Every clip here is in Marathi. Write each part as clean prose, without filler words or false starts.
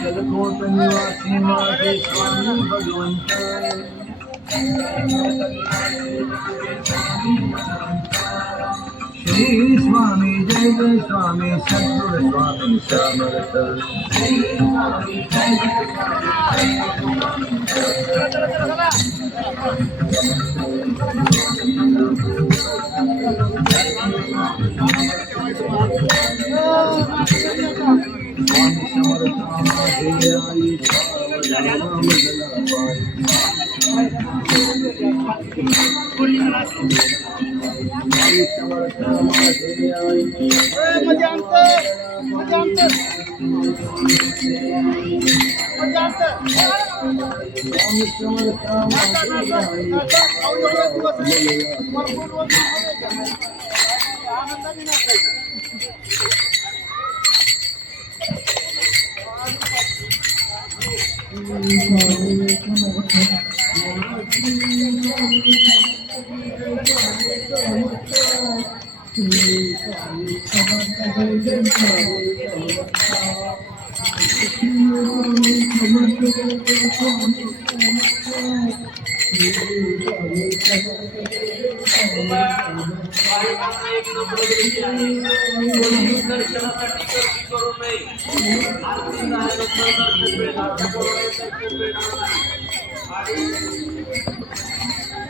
अक्कलकोट निवासी माझे स्वामी भगवंत श्री स्वामी जय जय स्वामी सद्गुरु स्वामी समर्थ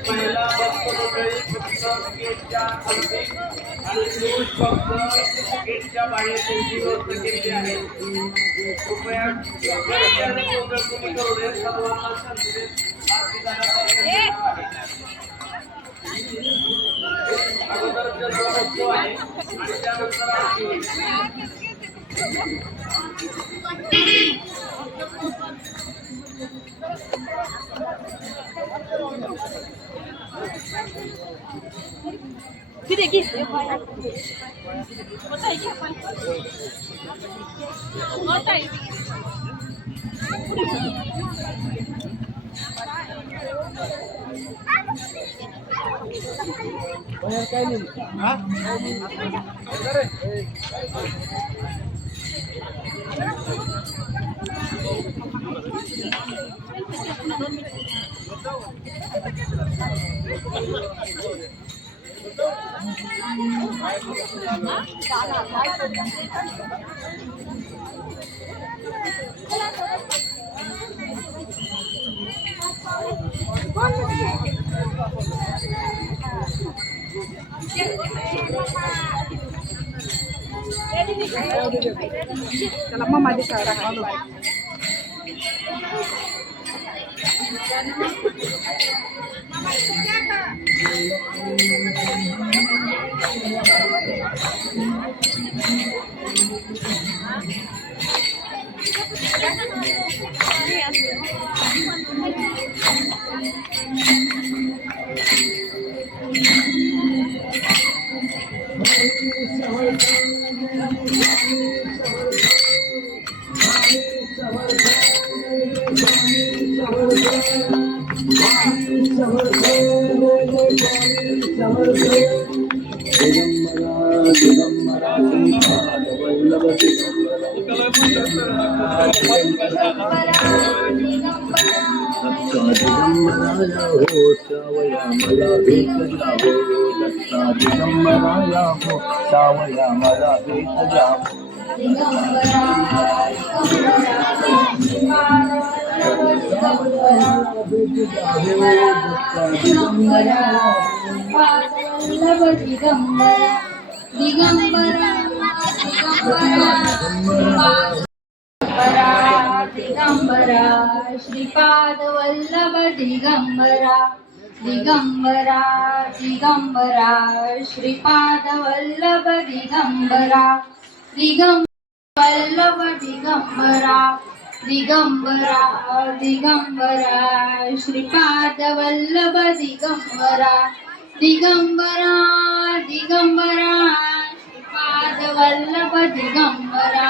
पहिला गेटच्या बाहेर त्यांची व्यवस्था केलेली आहे. कृपया तुम्ही करू नये. सर्वांना अगोदर जन्मोत्सव आहे आणि त्यानंतर आरती होईल. किती किती kalau mama di sana दिगंबराया हो सावया मला भेट जावो दत्ता दिगंबराया हो सावया मला भेट जावो दिगंबरा श्रीपाद वल्लभ दिगंबरा दिगंबरा दिगंबरा श्रीपाद वल्लभ दिगंबरा दिगंबर वल्लभ दिगंबरा दिगंबरा दिगंबरा श्रीपाद वल्लभ दिगंबरा दिगंबरा दिगंबरा श्रीपाद वल्लभ दिगंबरा